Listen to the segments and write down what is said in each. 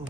오.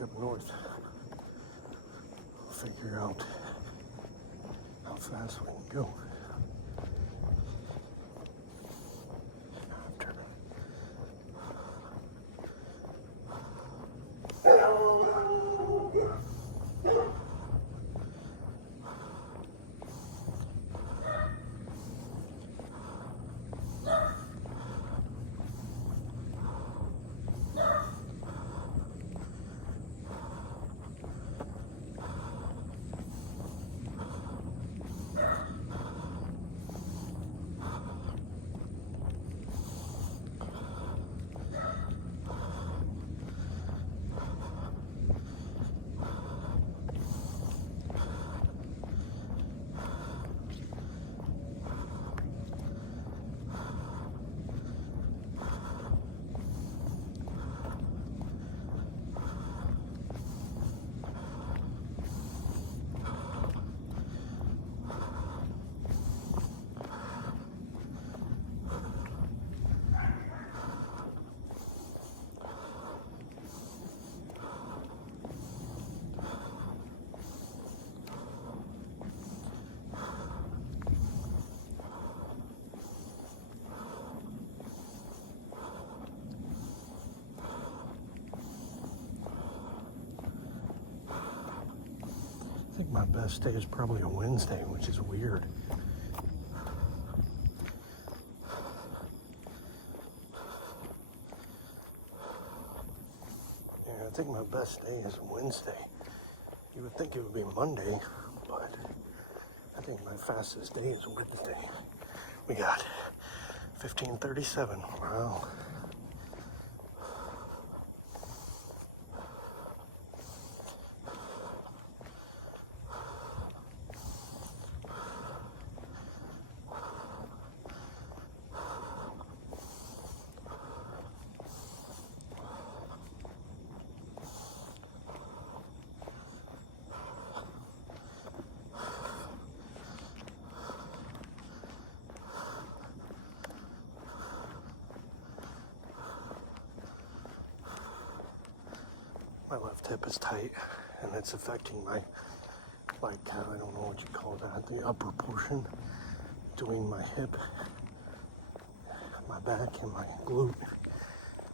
back up north. We'll figure out how fast we can go. I think my best day is probably a Wednesday, which is weird. Yeah, I think my best day is Wednesday. You would think it would be Monday, but I think my fastest day is Wednesday. We got 15:37. Wow. My left hip is tight, and it's affecting my, I don't know what you call that, the upper portion between my hip, my back, and my glute.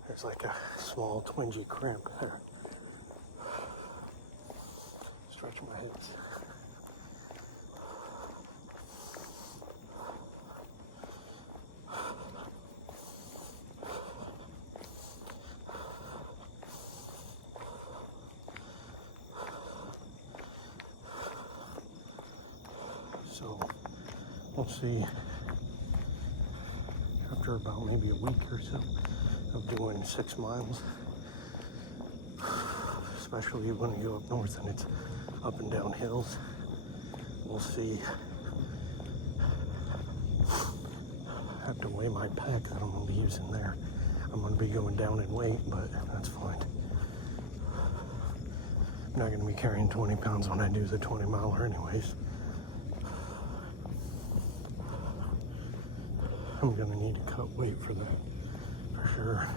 There's like a small twingy cramp there. Stretch my hips. So we'll see after about maybe a week or so of doing 6 miles, especially when you go up north and it's up and down hills. We'll see. I have to weigh my pack that I'm going to be using there. I'm going to be going down in weight, but that's fine. I'm not going to be carrying 20 pounds when I do the 20 miler anyways. I'm going to need to cut weight for that, for sure.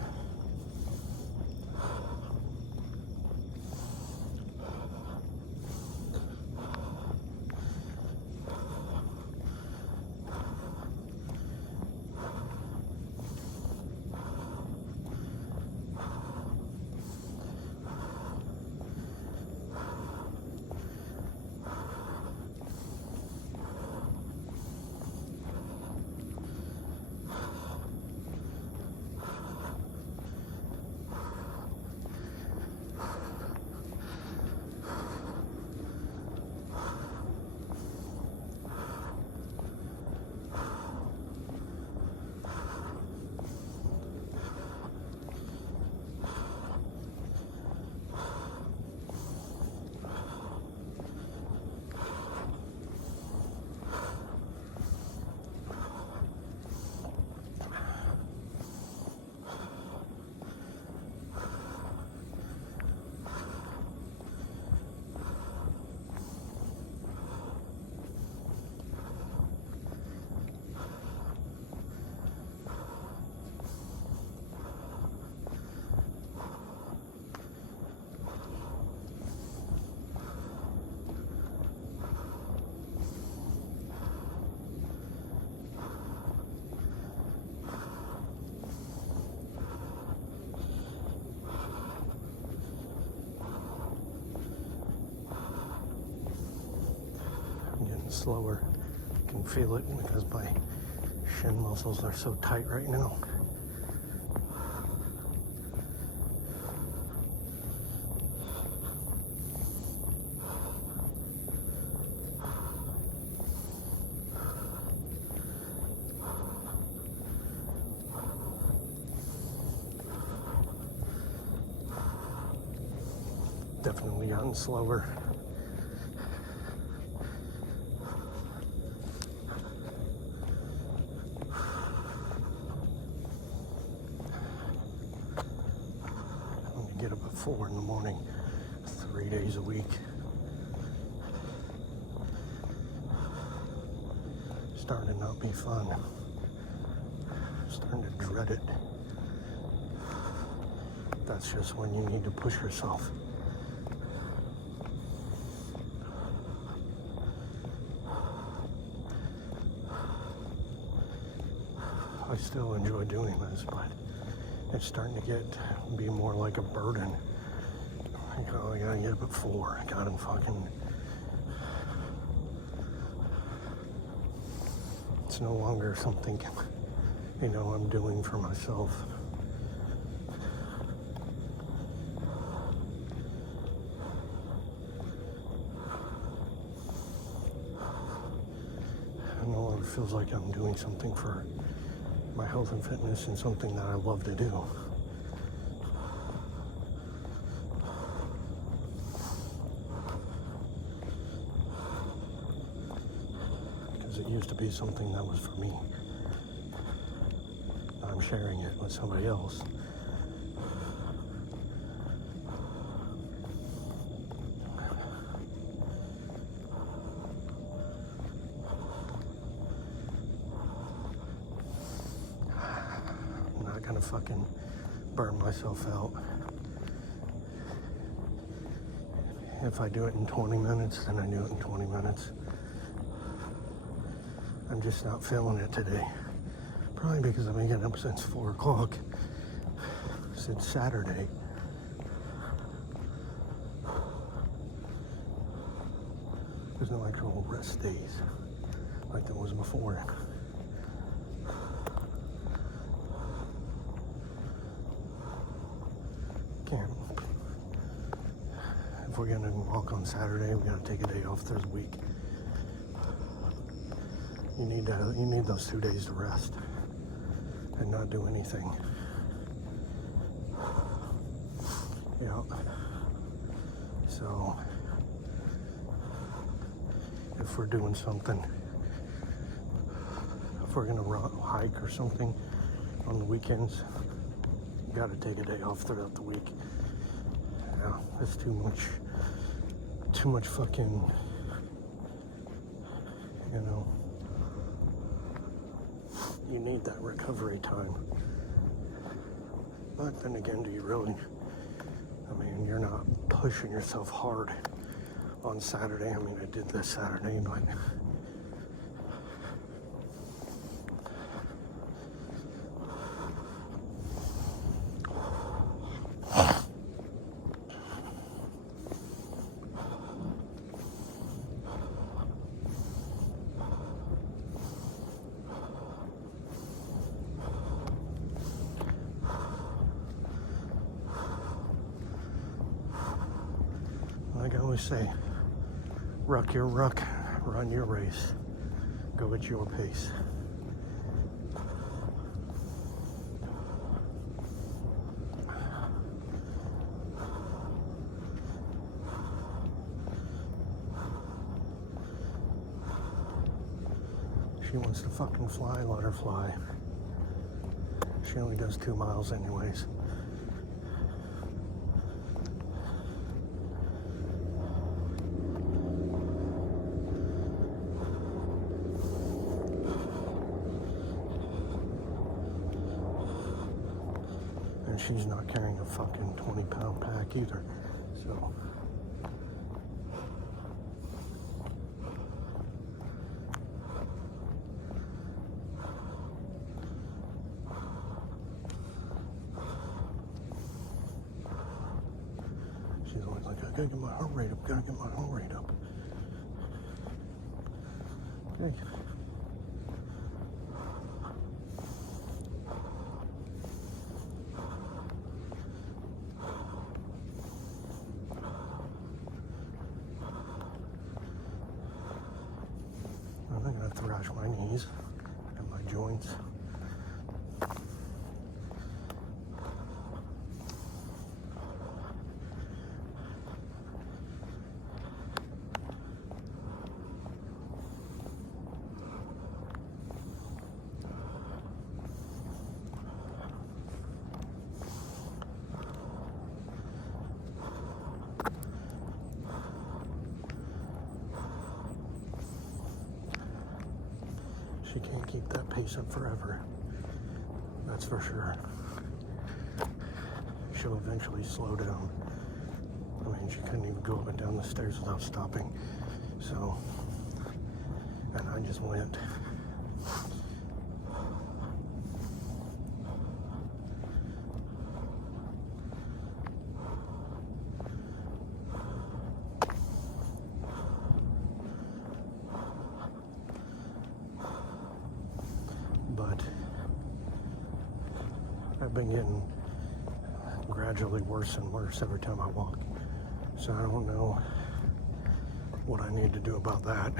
slower. I can feel it because my shin muscles are so tight right now. Definitely gotten slower. I'm gonna get up at 4 in the morning, 3 days a week. Starting to not be fun. Starting to dread it. That's just when you need to push yourself. I still enjoy doing this, but it's starting to be more like a burden. I gotta get up at 4. I gotta fucking. It's no longer something, I'm doing for myself. It no longer feels like I'm doing something for my health and fitness and something that I love to do. Because it used to be something that was for me. Now I'm sharing it with somebody else. Gonna fucking burn myself out. If I do it in 20 minutes, then I do it in 20 minutes. I'm just not feeling it today. Probably because I've been getting up since 4 o'clock, since Saturday. There's no actual rest days like there was before. If we're gonna walk on Saturday, we gotta take a day off this week. You need those 2 days to rest and not do anything. Yeah. So if we're doing something, if we're gonna hike or something on the weekends, you gotta take a day off throughout the week. Yeah, it's too much fucking, you need that recovery time. But then again, do you really? You're not pushing yourself hard on Saturday. I did this Saturday, but like I always say, ruck your ruck, run your race, go at your pace. She wants to fucking fly, let her fly. She only does 2 miles anyways. And she's not carrying a fucking 20-pound pack either, so. She's always like, I gotta get my heart rate up, gotta get my heart rate up. Okay. I'm going to thrash my knees and my joints. She can't keep that pace up forever. That's for sure. She'll eventually slow down. I mean, she couldn't even go up and down the stairs without stopping. So, and I just went. But I've been getting gradually worse and worse every time I walk. So I don't know what I need to do about that.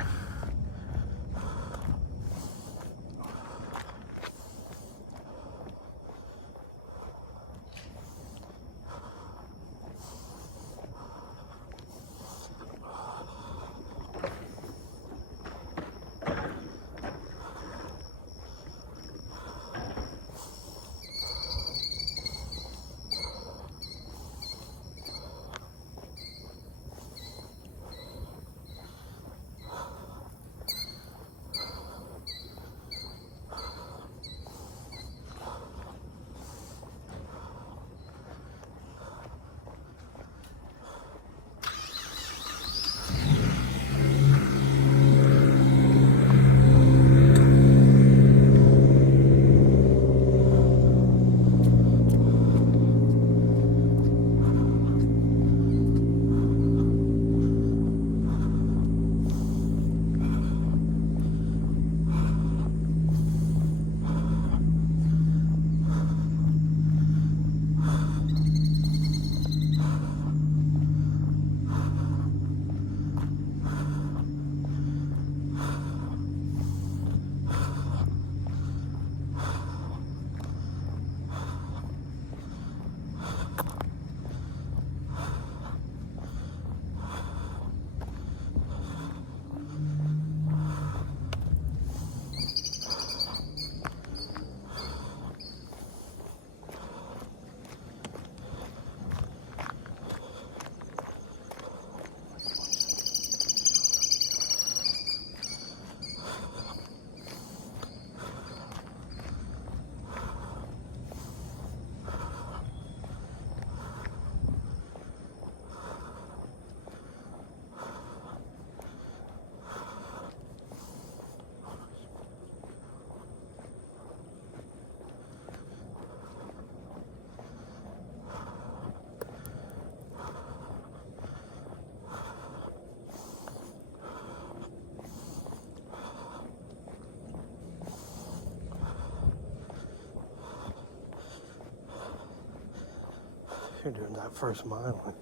You're doing that first mile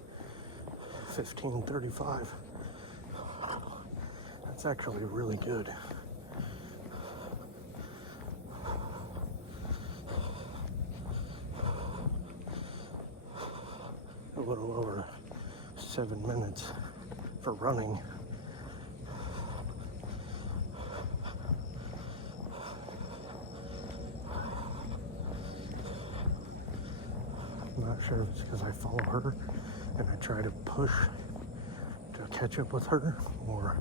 in 15:35. That's actually really good. A little over 7 minutes for running. I'm not sure if it's because I follow her and I try to push to catch up with her, or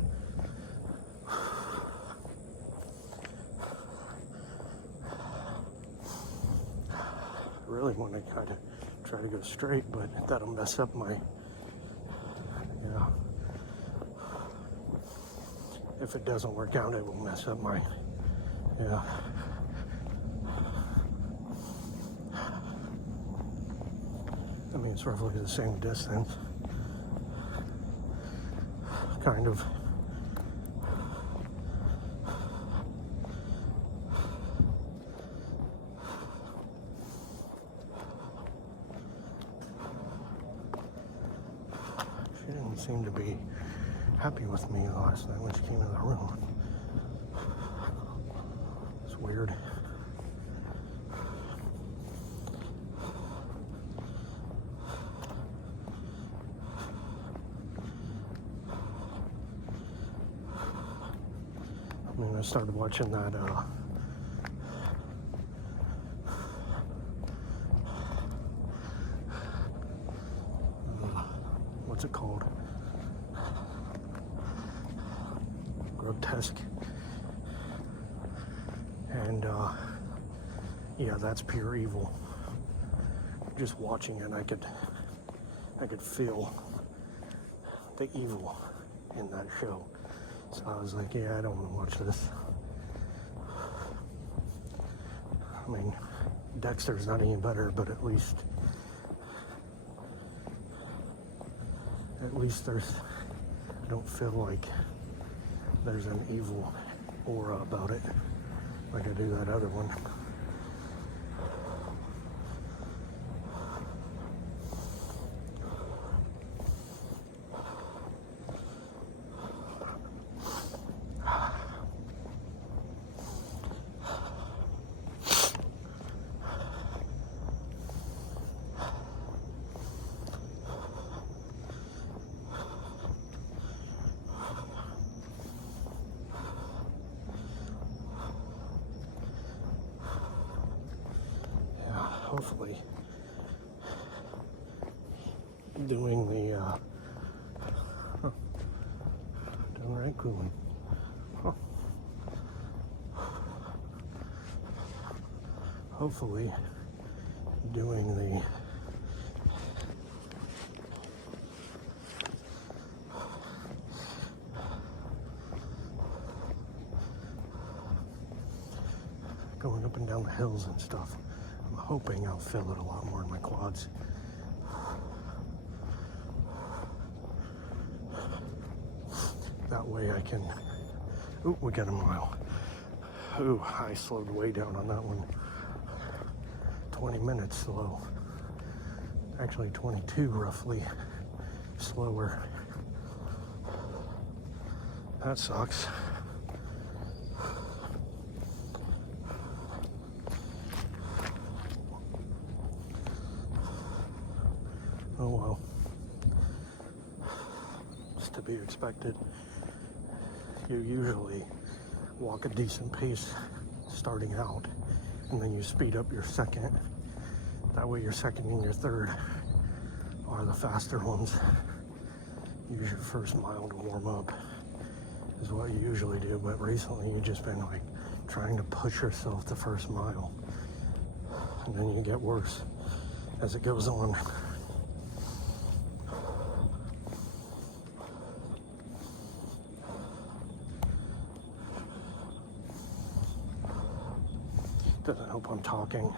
really want to kind of try to go straight, but that'll mess up my, if it doesn't work out, it will mess up my, I mean, it's roughly the same distance, kind of. didn't seem to be happy with me last night when she came in the room. It's weird. I mean, I started watching that, what's it called? Grotesque. And, yeah, that's pure evil. Just watching it, I could feel the evil in that show. So I was like, yeah, I don't want to watch this. I mean, Dexter's not any better, but at least I don't feel like there's an evil aura about it like I do that other one. Hopefully doing the downright cooling. Huh. Hopefully doing the going up and down the hills and stuff. I'm hoping I'll feel it a lot more in my quads. That way I can... Ooh, we got a mile. Ooh, I slowed way down on that one. 20 minutes slow. Actually 22 roughly slower. That sucks. Oh well. It's to be expected. You usually walk a decent pace starting out, and then you speed up your second. That way your second and your third are the faster ones. Use your first mile to warm up is what you usually do, but recently you've just been like trying to push yourself the first mile, and then you get worse as it goes on. Doesn't help I'm talking.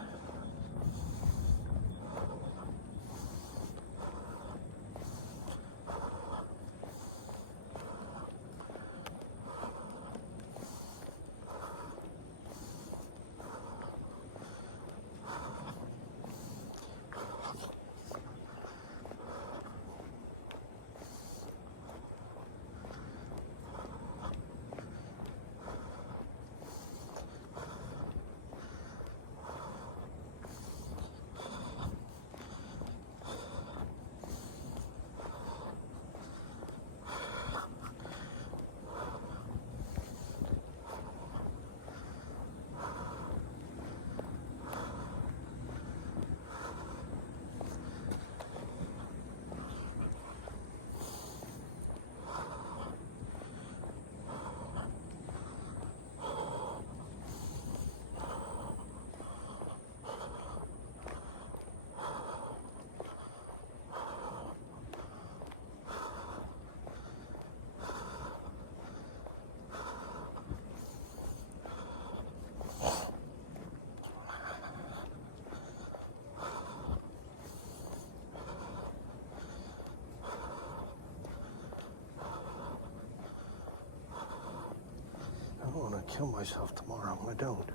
I don't want to kill myself tomorrow. I don't.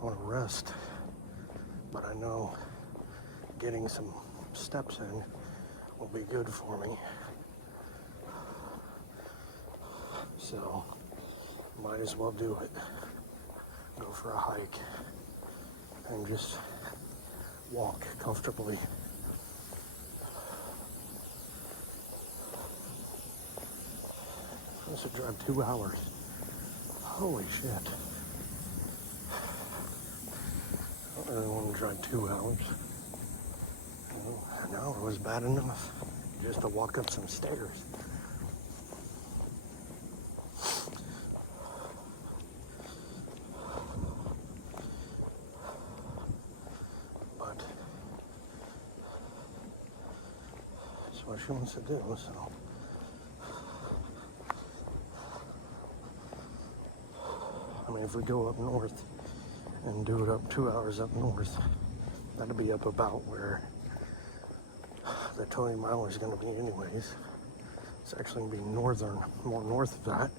I want to rest. But I know getting some steps in will be good for me. So might as well do it. Go for a hike and just walk comfortably. I should drive 2 hours. Holy shit. I don't really want to drive 2 hours. An hour was bad enough just to walk up some stairs. But that's what she wants to do, so. I mean, if we go up north and do it up 2 hours up north, that'll be up about where the 20 mile is going to be anyways. It's actually going to be northern, more north of that.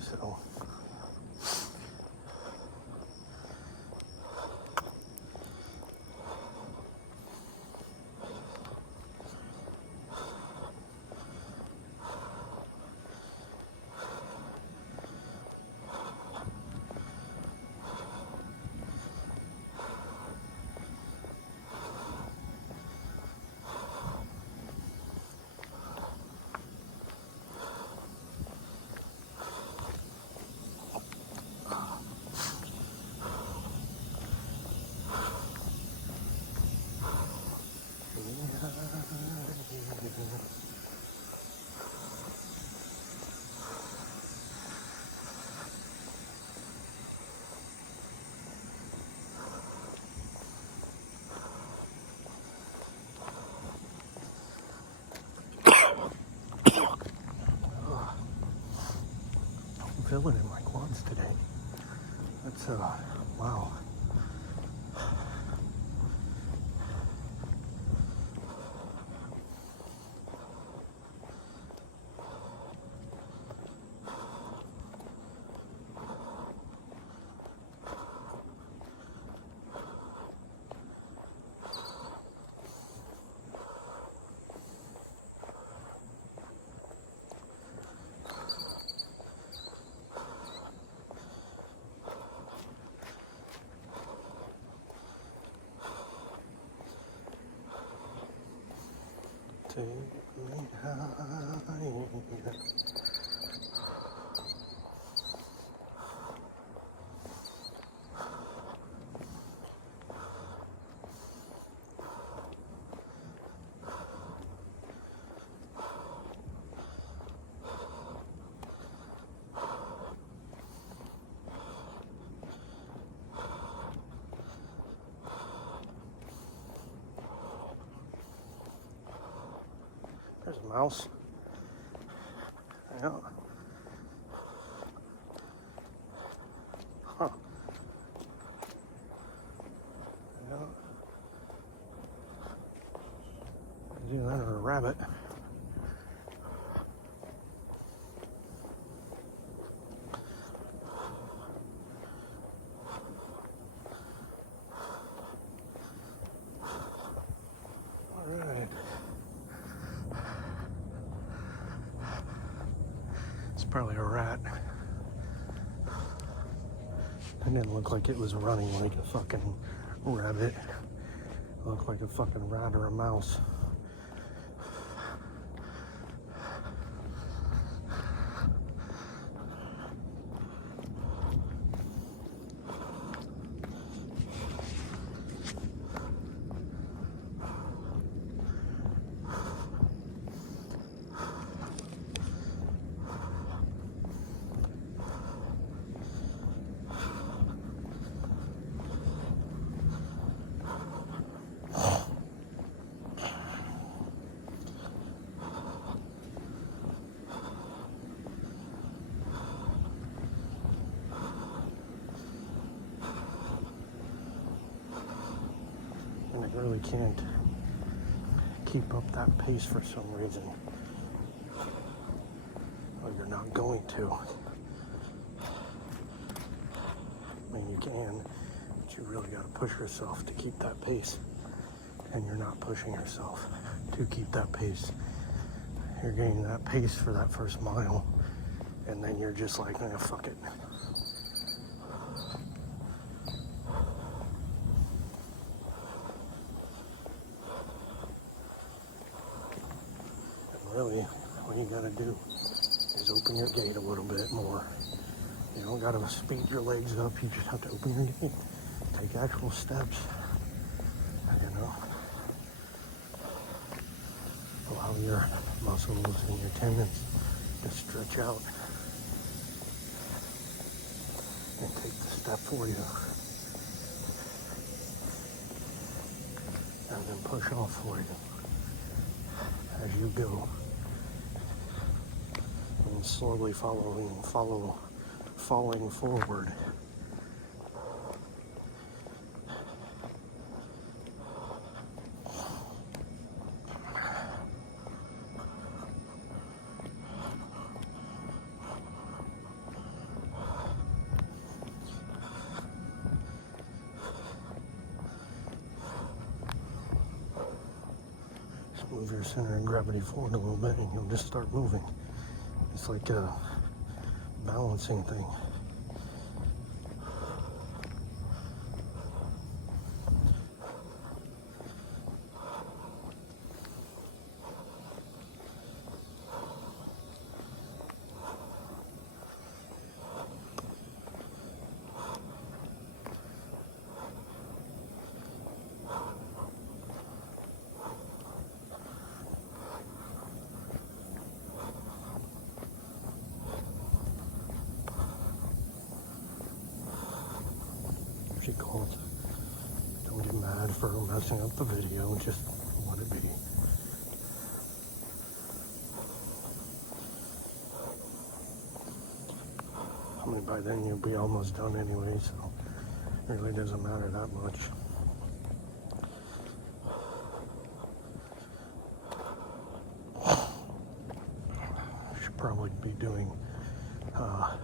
So I'm feeling it in my quads today. That's wow. Take me higher. There's a mouse. Yeah. Huh. Yeah. Do that or a rabbit. Alright. It's probably a rat. It didn't look like it was running like a fucking rabbit. It looked like a fucking rat or a mouse. And I really can't keep up that pace for some reason. Well, you're not going to. I mean, you can, but you really got to push yourself to keep that pace. And you're not pushing yourself to keep that pace. You're getting that pace for that first mile, and then you're just like, nah, fuck it. And really, what you gotta do is open your gate a little bit more. You don't gotta speed your legs up, you just have to open your gate. Take actual steps, you know. Allow your muscles and your tendons to stretch out and take the step for you. And then push off for you as you go. And slowly falling forward. Move your center of gravity forward a little bit and you'll just start moving. It's like a balancing thing. She calls. Don't get mad for messing up the video, just let it be. I mean, by then you'll be almost done anyway, so it really doesn't matter that much. I should probably be doing a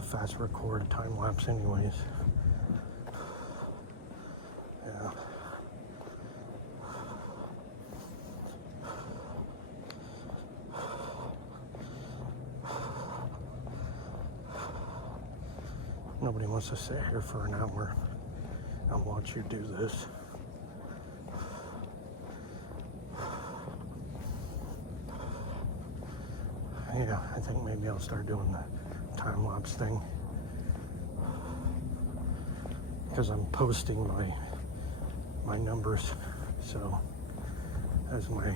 fast record time lapse anyways. Yeah. Nobody wants to sit here for an hour and watch you do this. Yeah, I think maybe I'll start doing the time-lapse thing. Because I'm posting my numbers, so as my,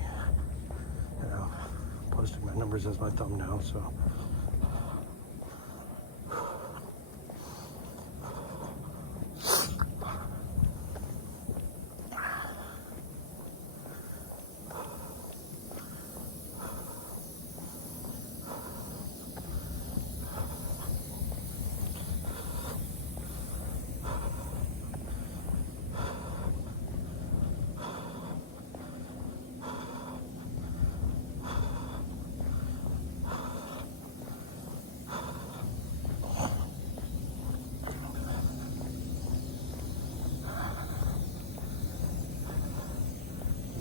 posting my numbers as my thumbnail, so.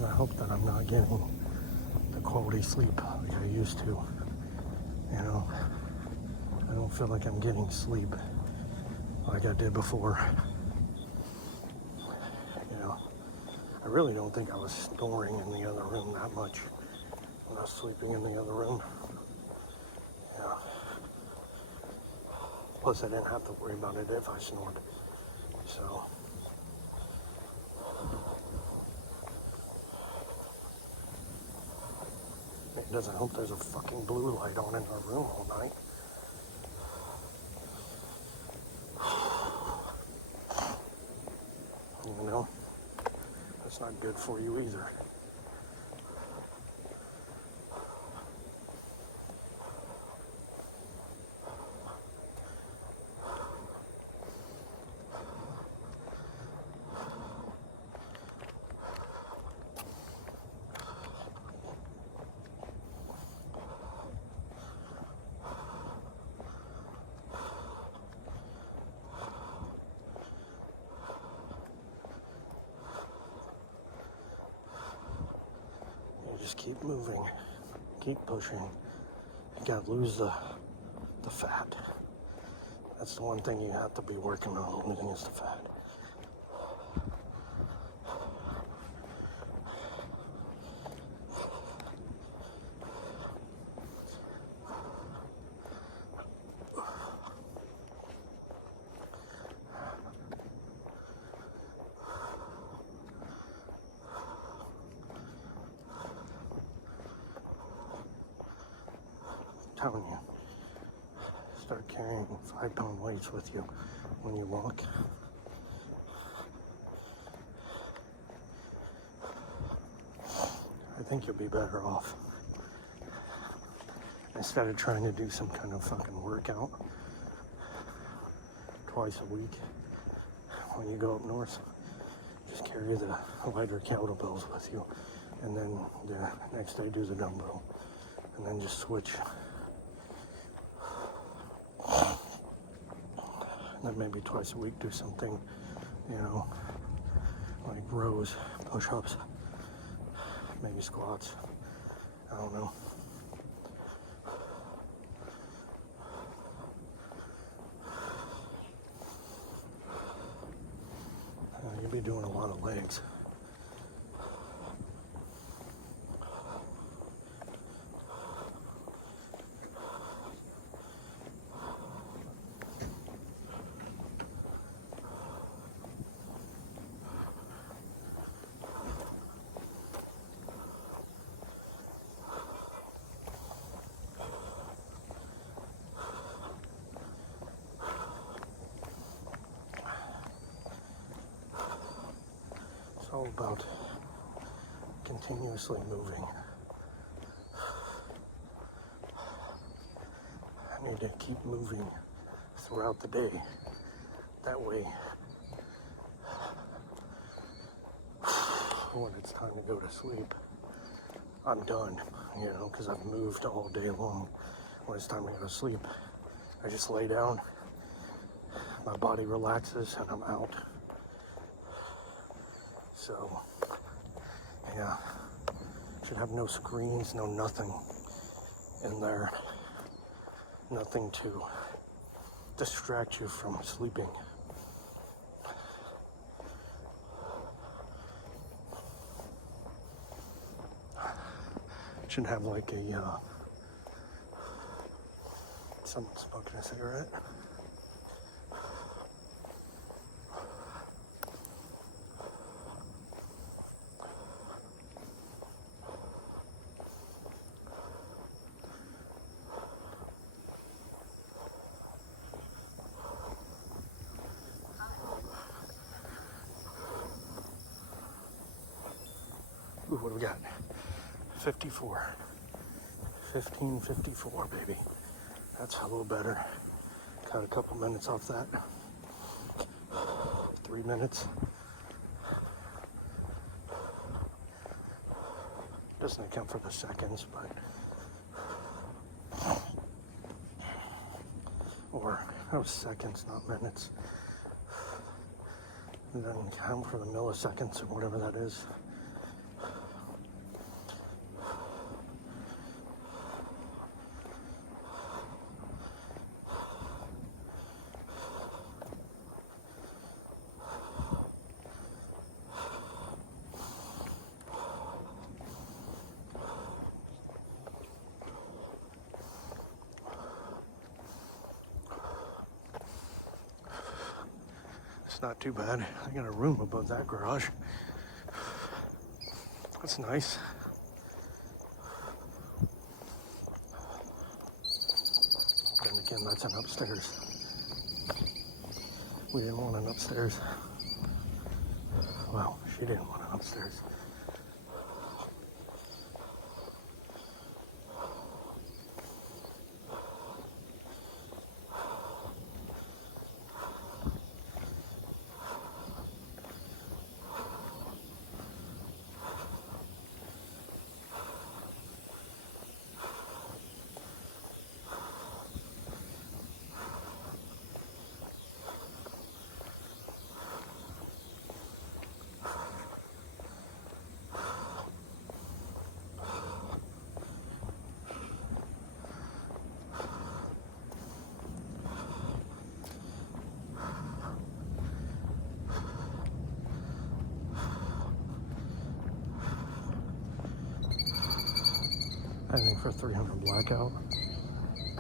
I hope that I'm not getting the quality sleep like I used to. You know, I don't feel like I'm getting sleep like I did before. You know, I really don't think I was snoring in the other room that much when I was sleeping in the other room. Yeah. Plus, I didn't have to worry about it if I snored. So. It doesn't help there's a fucking blue light on in our room all night. You know, that's not good for you either. Just keep moving. keep pushing. You gotta lose the fat. That's the one thing you have to be working on, losing is the fat. I'm telling you, start carrying 5-pound weights with you when you walk. I think you'll be better off. Instead of trying to do some kind of fucking workout twice a week when you go up north, just carry the lighter kettlebells with you, and then the next day do the dumbbell, and then just switch. And then maybe twice a week do something, you know, like rows, push-ups, maybe squats. I don't know. You'll be doing a lot of legs. It's all about continuously moving. I need to keep moving throughout the day. That way, when it's time to go to sleep, I'm done, you know, because I've moved all day long. When it's time to go to sleep, I just lay down, my body relaxes, and I'm out. So, yeah, should have no screens, no nothing in there. Nothing to distract you from sleeping. Should have like a, someone smoking a cigarette. Ooh, what do we got? 54. 15:54, baby. That's a little better. Got a couple minutes off that. 3 minutes. Doesn't account for the seconds, but... Or, that was seconds, not minutes. It doesn't count for the milliseconds or whatever that is. Not too bad. I got a room above that garage. That's nice. Then again, that's an upstairs. We didn't want an upstairs. Well, she didn't want an upstairs. I think for 300 blackout,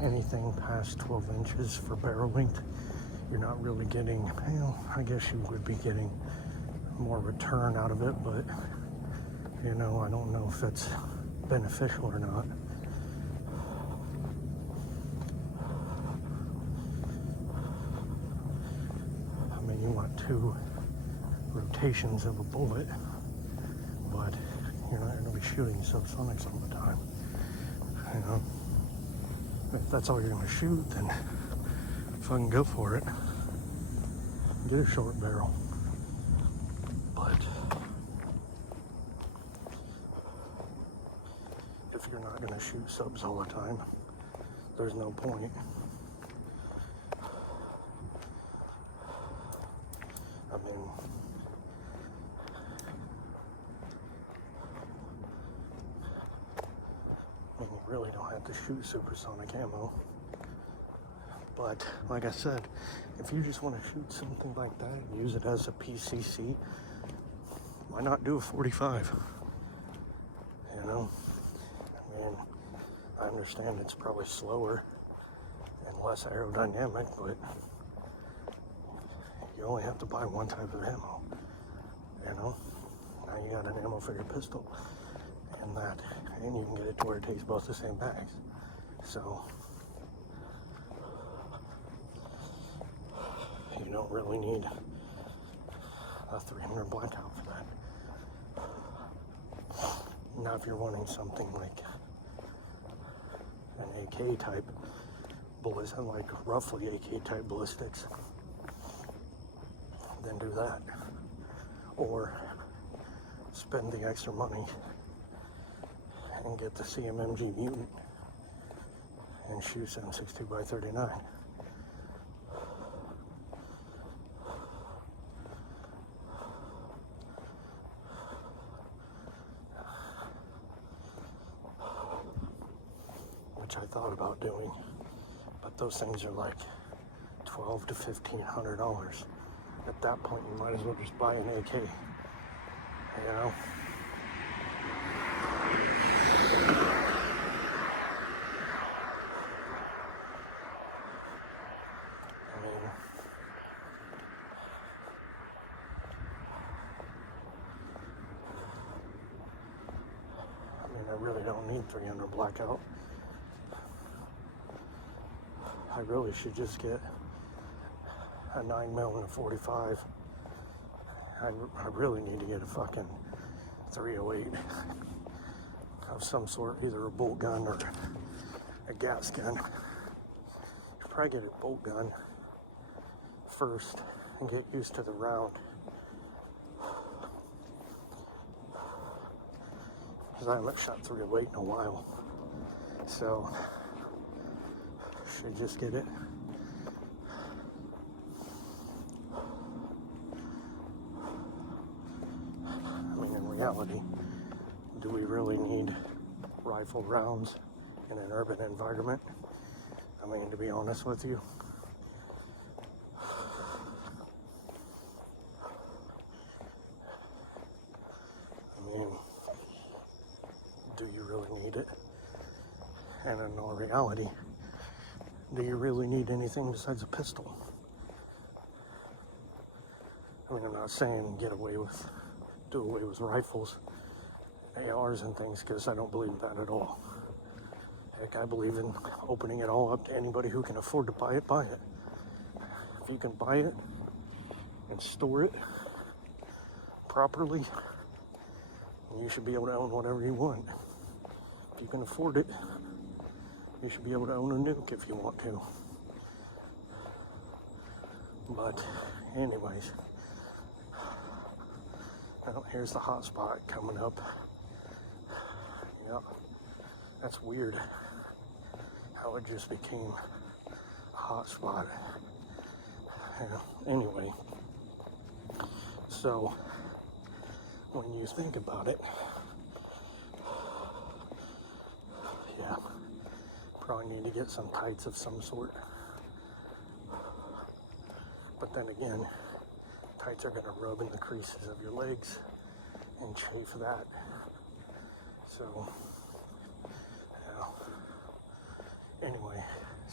anything past 12 inches for barrel length, you're not really getting, I guess you would be getting more return out of it, but I don't know if that's beneficial or not. I mean, you want 2 rotations of a bullet, but you're not going to be shooting subsonics all the time. If that's all you're going to shoot, then fucking go for it. Get a short barrel. But if you're not going to shoot subs all the time, there's no point. I mean, you really don't have to shoot supersonic ammo. But like I said, if you just want to shoot something like that and use it as a PCC, why not do a 45? I mean, I understand it's probably slower and less aerodynamic, but you only have to buy one type of ammo. Now you got an ammo for your pistol, and you can get it to where it takes both the same bags. So you don't really need a 300 blackout for that. Now if you're wanting something like an AK type bullets, like roughly AK type ballistics, then do that. Or spend the extra money and get the CMMG Mutant and shoot 7.62x39. Which I thought about doing, but those things are like $1,200 to $1,500. At that point, you might as well just buy an AK. I really don't need 300 blackout. I really should just get a 9mm and a 45. I really need to get a fucking 308 of some sort, either a bolt gun or a gas gun. Should probably get a bolt gun first and get used to the round. Because I haven't shot 308 in a while. So, should just get it. I mean, in reality, do we really need rifle rounds in an urban environment? I mean, to be honest with you, do you really need it? And in all reality, do you really need anything besides a pistol? I mean, I'm not saying do away with rifles, ARs and things, because I don't believe in that at all. Heck, I believe in opening it all up to anybody who can afford to buy it, buy it. If you can buy it and store it properly, you should be able to own whatever you want. If you can afford it, you should be able to own a nuke if you want to. But anyways, now here's the hot spot coming up. Yeah, that's weird how it just became a hot spot. Yeah, anyway, so when you think about it, yeah, probably need to get some tights of some sort. But then again, tights are going to rub in the creases of your legs and chafe that. So,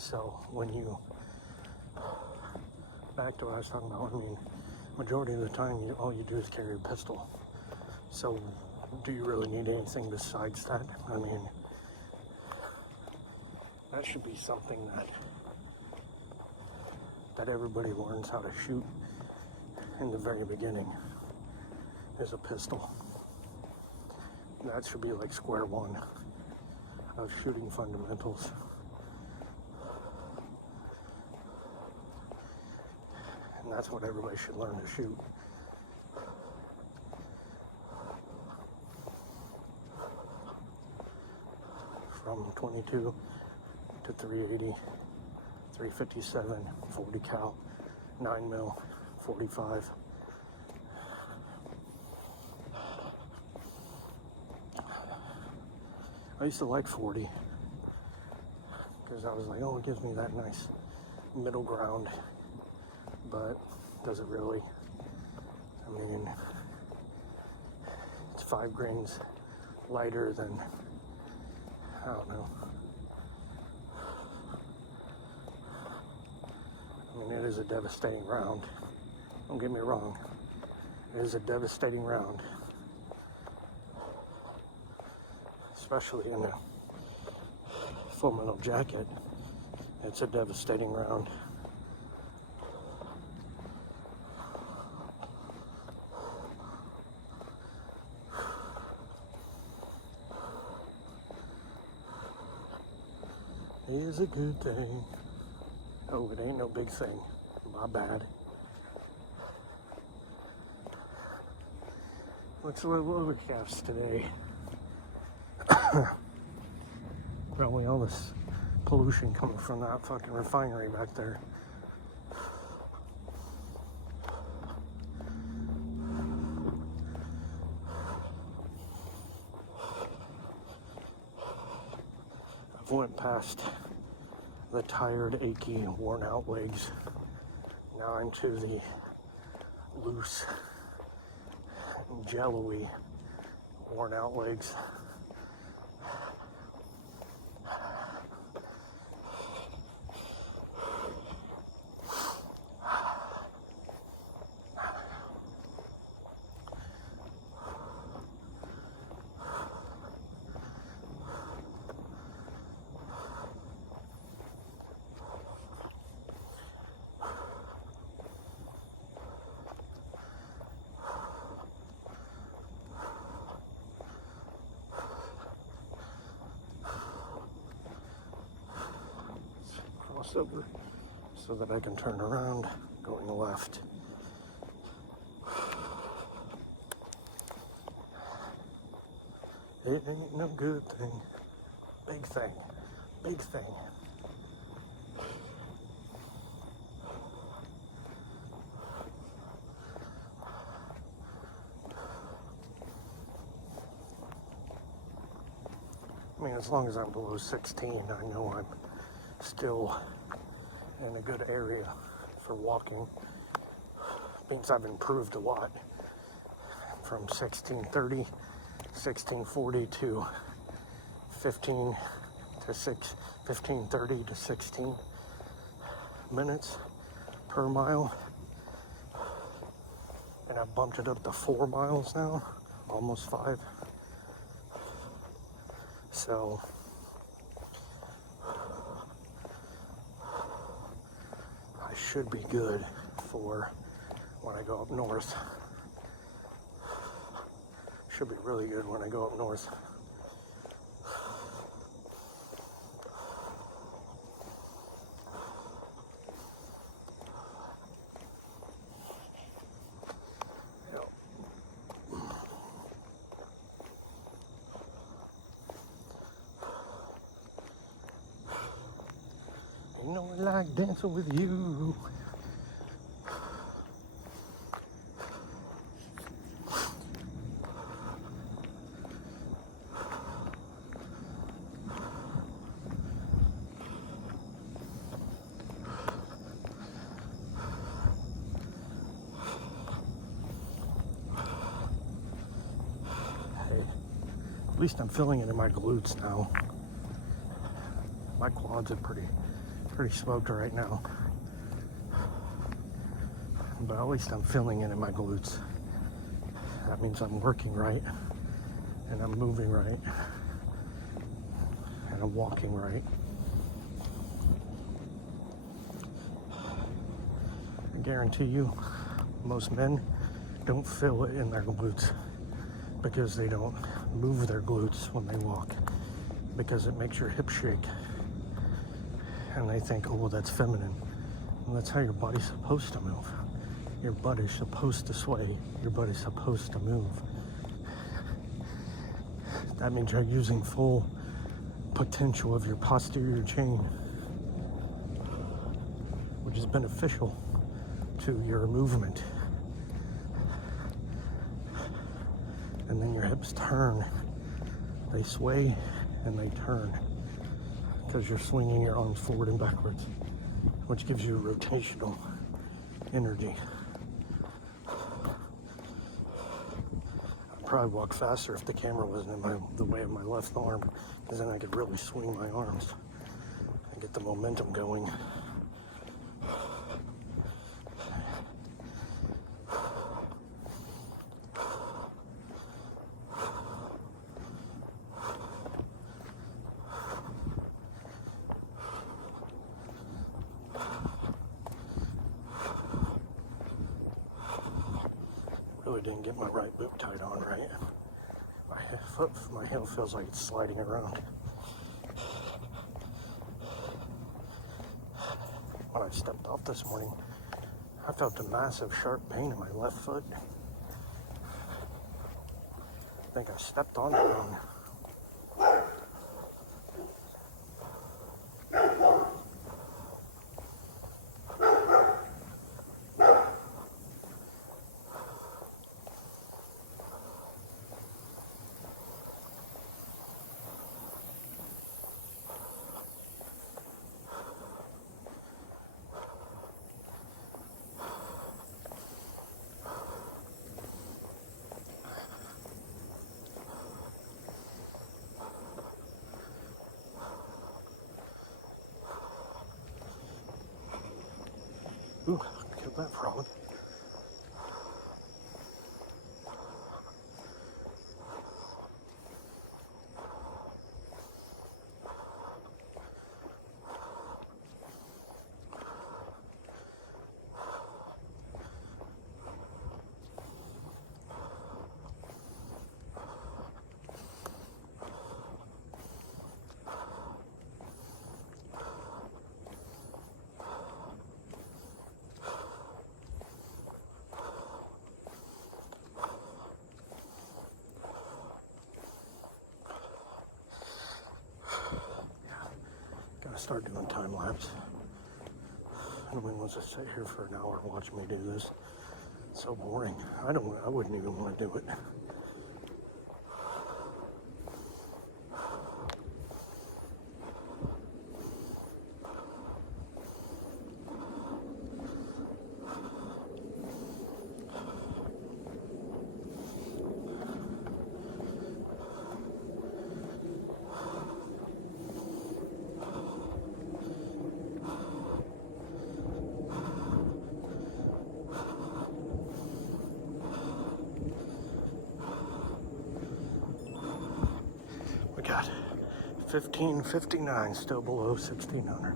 So when you, back to what I was talking about, I mean, majority of the time, all you do is carry a pistol. So do you really need anything besides that? I mean, that should be something that everybody learns how to shoot in the very beginning, is a pistol. That should be like square one of shooting fundamentals. And that's what everybody should learn to shoot. From 22 to 380, 357, 40 cal, 9 mil, 45. I used to like 40 because I was like, oh, it gives me that nice middle ground, but does it really? I mean, it's 5 grains lighter than, I don't know. I mean, it is a devastating round. Don't get me wrong. It is a devastating round. Especially in a full metal jacket. It's a devastating round. It is a good thing. Oh, it ain't no big thing. My bad. What's the overcast today? Probably all this pollution coming from that fucking refinery back there. I've went past the tired, achy, worn out legs. Now into the loose, jello-y, worn out legs. Over so that I can turn around going left. It ain't no good thing. Big thing. Big thing. I mean, as long as I'm below 16, I know I'm still in a good area for walking. Means I've improved a lot from 1630, 1640 to 1530 to 16 minutes per mile, and I've bumped it up to 4 miles now, almost 5. So should be good for when I go up north. Should be really good when I go up north. You know I like dancing with you. Hey, at least I'm feeling it in my glutes now. My quads are pretty pretty smoked right now. But at least I'm feeling it in my glutes. That means I'm working right, and I'm moving right, and I'm walking right. I guarantee you, most men don't feel it in their glutes because they don't move their glutes when they walk, because it makes your hips shake. And they think, oh, well, that's feminine. Well, that's how your body's supposed to move. Your body's supposed to sway. Your body's supposed to move. That means you're using full potential of your posterior chain, which is beneficial to your movement. And then your hips turn. They sway and they turn because you're swinging your arms forward and backwards, which gives you rotational energy. I'd probably walk faster if the camera wasn't in the way of my left arm, because then I could really swing my arms and get the momentum going. Really didn't get my right boot tied on right. My heel feels like it's sliding around. When I stepped off this morning, I felt a massive sharp pain in my left foot. I think I stepped on it wrong. Ooh, killed that frog. Start doing time lapse. Nobody wants to sit here for an hour and watch me do this. It's so boring. I wouldn't even want to do it. We got 1559, still below 1600.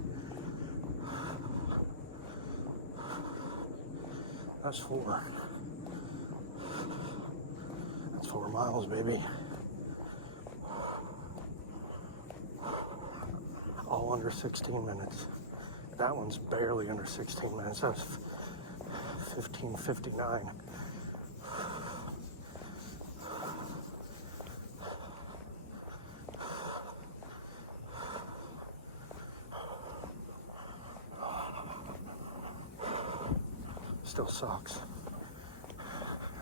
That's 4. That's 4 miles, baby. All under 16 minutes. That one's barely under 16 minutes. That's 1559. Still sucks.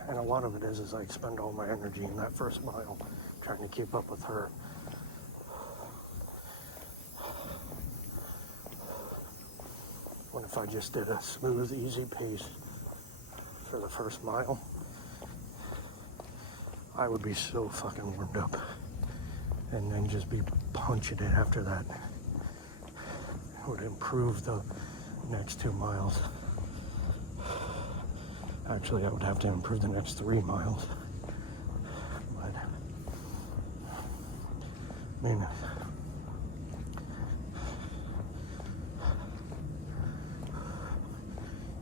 And a lot of it is I expend all my energy in that first mile trying to keep up with her. What if I just did a smooth, easy pace for the first mile? I would be so fucking warmed up. And then just be punching it after that. would improve the next 2 miles. Actually, I would have to improve the next 3 miles. But, I mean,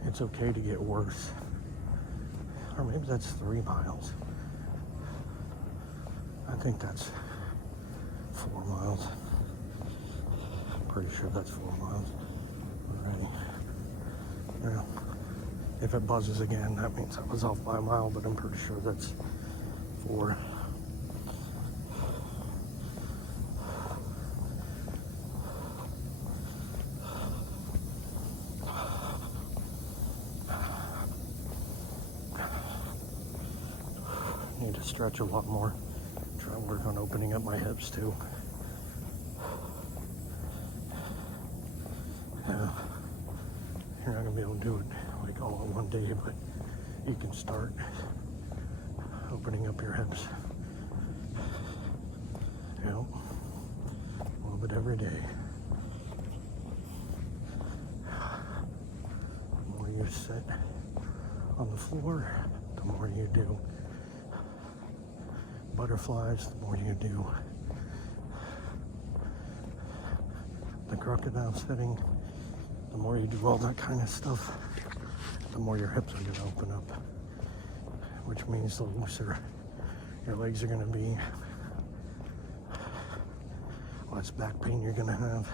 it's okay to get worse. Or maybe that's 3 miles. I think that's 4 miles. Pretty sure that's 4 miles. Alright. Yeah. If it buzzes again, that means I was off by a mile, but I'm pretty sure that's 4. Need to stretch a lot more. Try to work on opening up my hips too. Yeah. You're not gonna be able to do it like all in one day, but you can start opening up your hips. You know, a little bit every day. The more you sit on the floor, the more you do butterflies, the more you do the crocodile sitting, the more you do all that kind of stuff, the more your hips are going to open up, which means the looser your legs are going to be, less back pain you're going to have.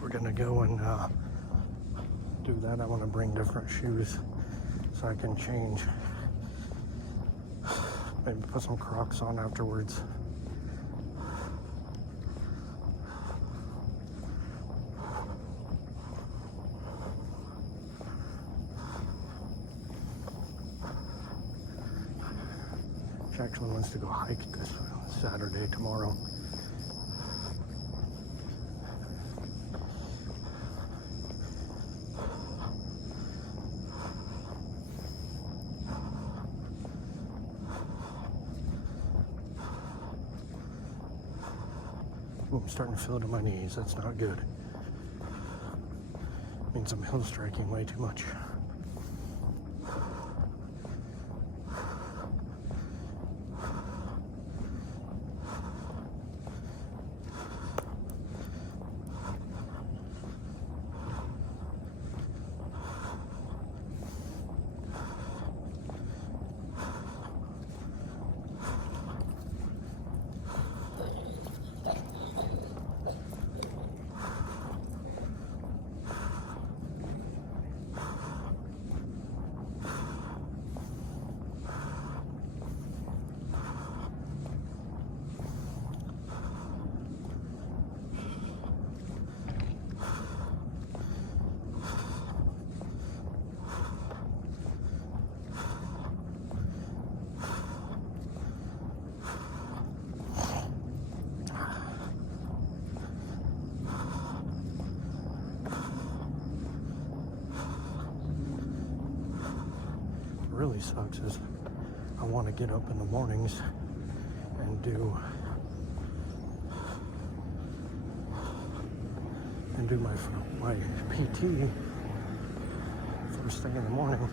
We're gonna go and do that. I want to bring different shoes so I can change. Maybe put some Crocs on afterwards. She actually wants to go hike this Saturday, tomorrow. I'm starting to feel it in my knees. That's not good. Means I'm hill striking way too much. Really sucks is I want to get up in the mornings and do my PT first thing in the morning,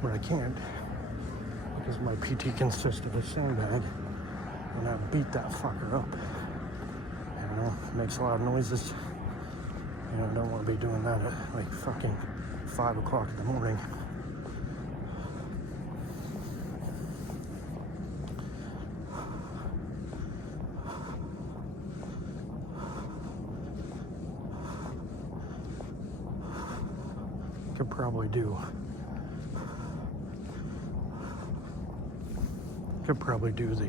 but I can't because my PT consists of a sandbag and I beat that fucker up. You know, it makes loud noises. You know, I don't want to be doing that at like fucking 5 o'clock in the morning. Could probably do the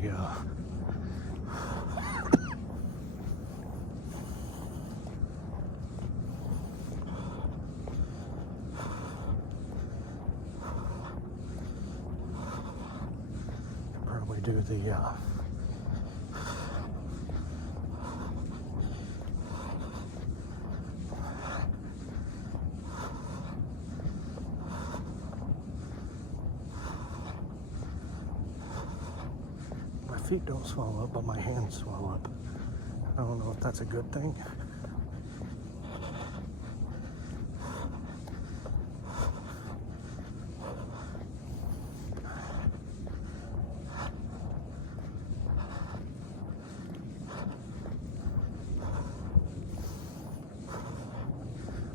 my feet don't swell up, but my hands swell up. I don't know if that's a good thing.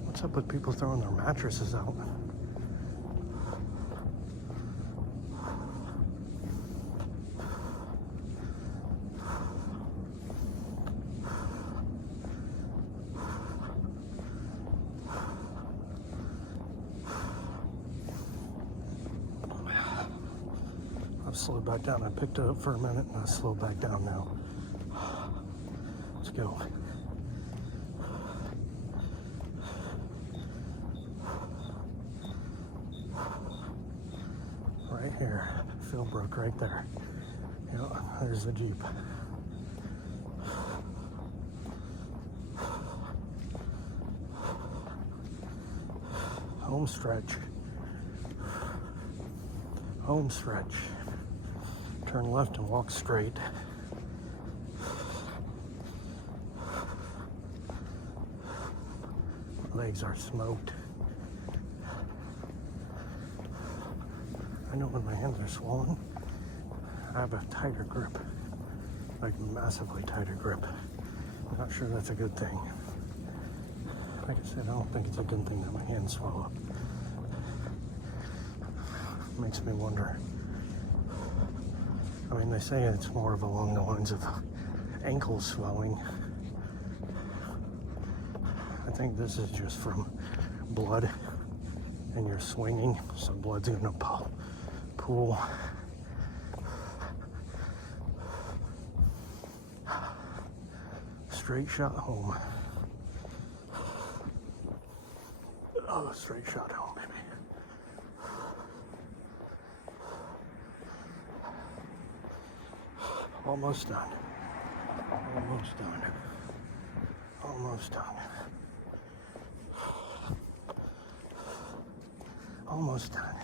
What's up with people throwing their mattresses out? I've slowed back down. I picked it up for a minute and I slowed back down now. Let's go. Right here, Philbrook, right there. Yeah, there's the Jeep. Home stretch. Home stretch. Turn left and walk straight. My legs are smoked. I know when my hands are swollen, I have a tighter grip, like massively tighter grip. I'm not sure that's a good thing. Like I said, I don't think it's a good thing that my hands swell up. Makes me wonder. I mean, they say it's more of along the lines of ankle swelling. I think this is just from blood and you're swinging, so blood's gonna pool. Straight shot home. Oh, straight shot home, baby. Almost done. Almost done. Almost done. Almost done.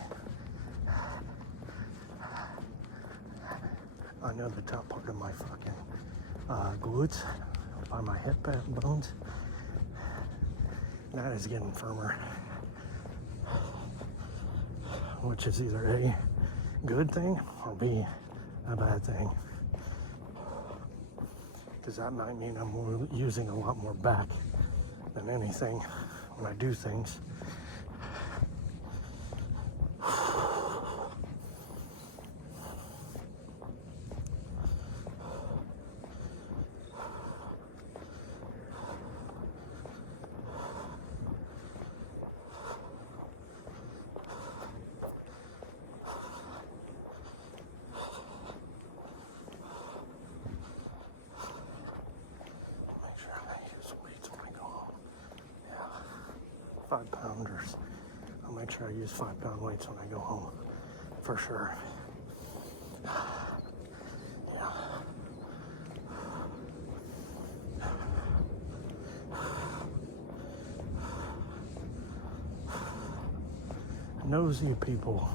I know the top part of my fucking glutes by my hip bones. That is getting firmer. Which is either A, good thing, or B, a bad thing. Because that might mean I'm using a lot more back than anything when I do things. Make sure I use weights when I go home. Yeah. 5 pounders. I'll make sure I use 5-pound weights when I go home. For sure. Yeah. Nosy people.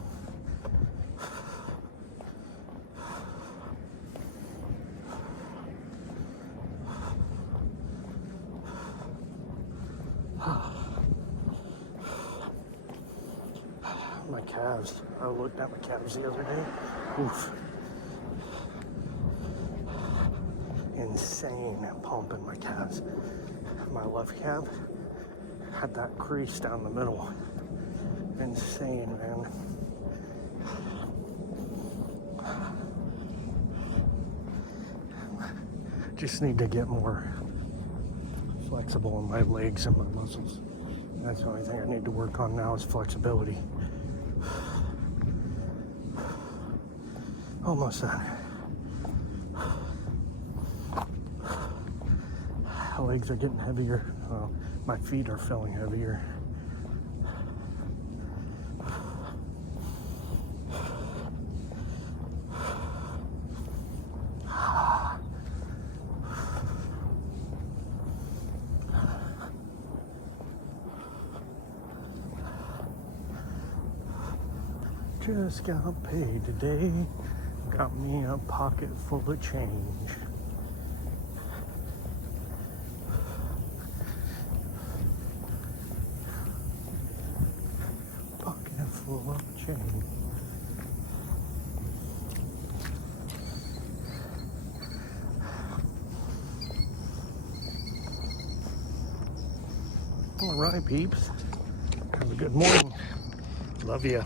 My calves. I looked at my calves the other day. Oof. Insane pump in my calves. My left calf had that crease down the middle. Insane, man. Just need to get more flexible in my legs and my muscles That's the only thing I need to work on now is flexibility. Almost done. My legs are getting heavier. My feet are feeling heavier. Just got paid today. Got me a pocket full of change. Pocket full of change. All right, peeps. Have a good morning. Love ya.